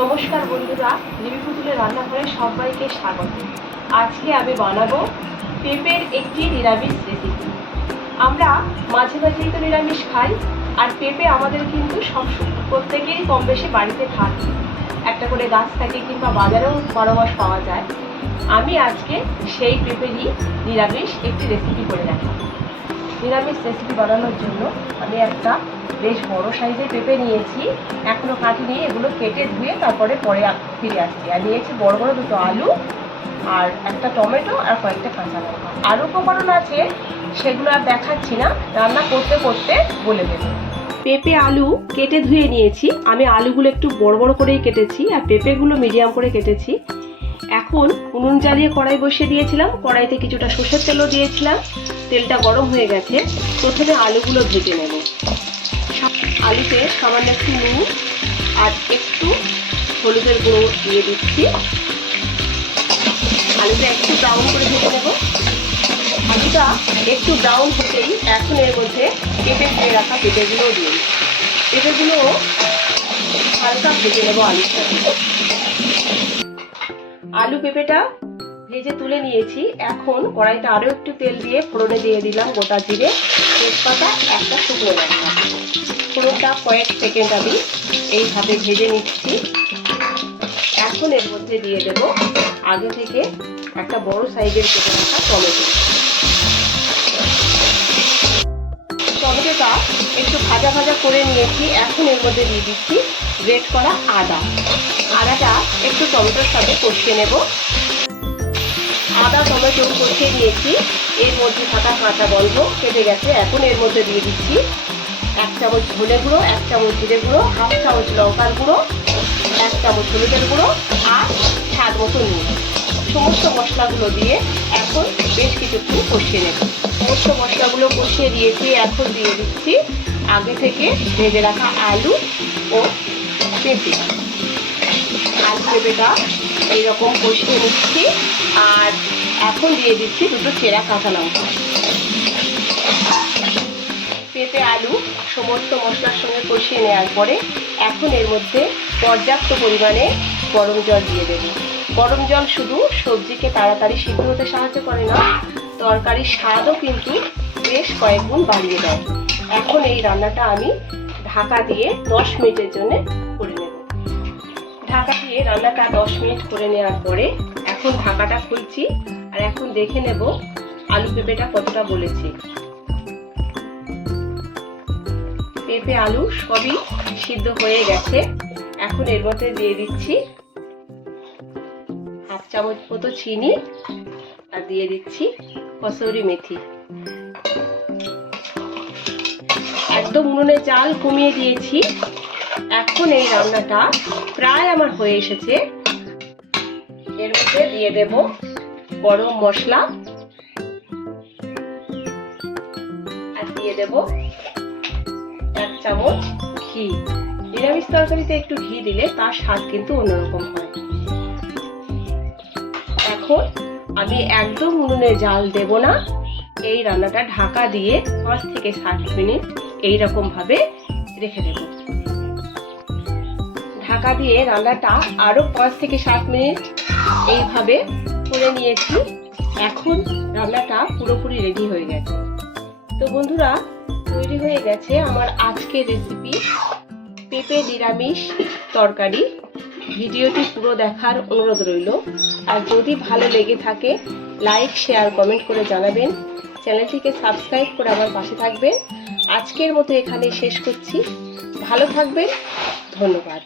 নমস্কার বন্ধুরা, লিপি পুতুলের রান্নাঘরে সবাইকে স্বাগত। আজকে আমি বানাবো পেঁপের একটি নিরামিষ রেসিপি। আমরা মাঝে মাঝেই তো নিরামিষ খাই, আর পেঁপে আমাদের কিন্তু প্রত্যেকেই কম বেশি বাড়িতে থাকে, একটা করে গাছ থাকে কিংবা বাজারেও 12 মাস পাওয়া যায়। আমি আজকে সেই পেঁপেরই নিরামিষ একটি রেসিপি করে দেখাবো। নিরামিষ রেসিপি বানানোর জন্য আমি একটা বেশ বড় সাইজের পেঁপে নিয়েছি, এখনো কাটিনি। এগুলো কেটে ধুয়ে তারপরে ফিরে আসছি। আর নিয়েছি বড় বড় দুটো আলু, আর একটা টমেটো, আর কয়েকটা কাঁচা লঙ্কা। আরও উপকরণ আছে, সেগুলো আর দেখাচ্ছি না, রান্না করতে করতে বলে দেবো। পেঁপে আলু কেটে ধুয়ে নিয়েছি। আমি আলুগুলো একটু বড় বড় করেই কেটেছি, আর পেঁপেগুলো মিডিয়াম করে কেটেছি। এখন উনুন জ্বালিয়ে কড়াই বসিয়ে দিয়েছিলাম। কড়াইতে কিছুটা সর্ষের তেলও দিয়েছিলাম। তেলটা গরম হয়ে গেছে। প্রথমে আলুগুলো ভেজে নেব। আলুতে সামান্য একটু নুন আর একটু হলুদের গুঁড়ো দিয়ে দিচ্ছি। আলুটা একটু ব্রাউন করে ভেজে নেব। আলুটা একটু ব্রাউন হতেই এখন এর মধ্যে কেটে ধুয়ে রাখা পেঁপেগুলোও দিয়ে দিই। পেঁপেগুলো হালকা ভেজে নেব আলুর সাথে। আলু পেঁপেটা ভেজে তুলে নিয়েছি। এখন কড়াইতে আরও একটু তেল দিয়ে ফোড়নে দিয়ে দিলাম গোটা জিরে, তেজপাতা, একটা শুকনো লঙ্কা। ফোড়নটা কয়েক সেকেন্ড আমি এইভাবে ভেজে নিচ্ছি। এখন এর মধ্যে দিয়ে দেব আগে থেকে একটা বড় সাইজের কেটে রাখা টমেটো। টমেটোটা একটু ভাজা ভাজা করে নিয়েছি। এখন এর মধ্যে দিয়ে দিচ্ছি গ্রেট করা আদা। আদাটা একটু টমেটোর সাথে কষিয়ে নেব। আদা টমেটো কষিয়ে নিয়েছি। এর মধ্যে থাকা কাঁচা গন্ধ কেটে গেছে। এখন এর মধ্যে দিয়ে দিচ্ছি 1 চামচ ধনে গুঁড়ো, 1 চামচ জিরে গুঁড়ো, 1/2 চামচ লঙ্কার গুঁড়ো, 1 চামচ হলুদের গুঁড়ো, আর স্বাদ মতো নুন। সমস্ত মশলাগুলো দিয়ে এখন বেশ কিছুক্ষণ কষিয়ে নেব। সমস্ত মশলাগুলো কষিয়ে দিয়েছি। এখন দিয়ে দিচ্ছি আগে থেকে ভেজে রাখা আলু ও পেঁপে। আলু পেঁপেটা এইরকম কষিয়ে নিচ্ছি। আর এখন দিয়ে দিচ্ছি দুটো চেরা কাঁচা লঙ্কা। পেঁপে আলু সমস্ত মশলার সঙ্গে কষিয়ে নেওয়ার পরে এখন এর মধ্যে পর্যাপ্ত পরিমাণে গরম জল দিয়ে দেব। গরম জল শুধু সবজিকে তাড়াতাড়ি সিদ্ধ হতে সাহায্য করে না, তরকারির স্বাদও কিন্তু বেশ কয়েক গুণ বাড়িয়ে দেয়। এখন এই রান্নাটা আমি ঢাকা দিয়ে 10 মিনিটের জন্য করে নেব। ঢাকা দিয়ে রান্নাটা 10 মিনিট করে নেওয়ার পরে এখন ঢাকাটা খুলছি। আর এখন দেখে নেব আলু পেঁপেটা কতটা গলেছে। পেঁপে আলু সবই সিদ্ধ হয়ে গেছে। এখন এর মধ্যে দিয়ে দিচ্ছি 1/2 চামচ মতো চিনি, আর দিয়ে দিচ্ছি কসুরি মেথি। একদম উনুনের জাল কমিয়ে দিয়েছি। এখন এই রান্নাটা প্রায় আমার হয়ে এসেছে। এর মধ্যে দিয়ে দেব গরম মশলা, আর দিয়ে দেব 1 চামচ ঘি। নিরামিষ তরকারিতে একটু ঘি দিলে তার স্বাদ কিন্তু অন্যরকম হয়। এখন আমি একদম উনুনে জাল দেব না। এই রান্নাটা ঢাকা দিয়ে 5 থেকে 7 মিনিট এইরকম ভাবে রেখে দেব। ঢাকা দিয়ে রান্নাটা আরো 5 থেকে 7 মিনিট এইভাবে করে নিয়েছি। এখন রান্নাটা পুরোপুরি রেডি হয়ে গেছে। তো বন্ধুরা, তৈরি হয়ে গেছে আমার আজকের রেসিপি পেঁপে নিরামিষ তরকারি। ভিডিওটি পুরো দেখার অনুরোধ রইল। আর যদি ভালো লেগে থাকে লাইক, শেয়ার, কমেন্ট করে জানাবেন। চ্যানেলটিকে সাবস্ক্রাইব করে আমার পাশে থাকবেন। আজকের মতো এখানে শেষ করছি। ভালো থাকবেন। ধন্যবাদ।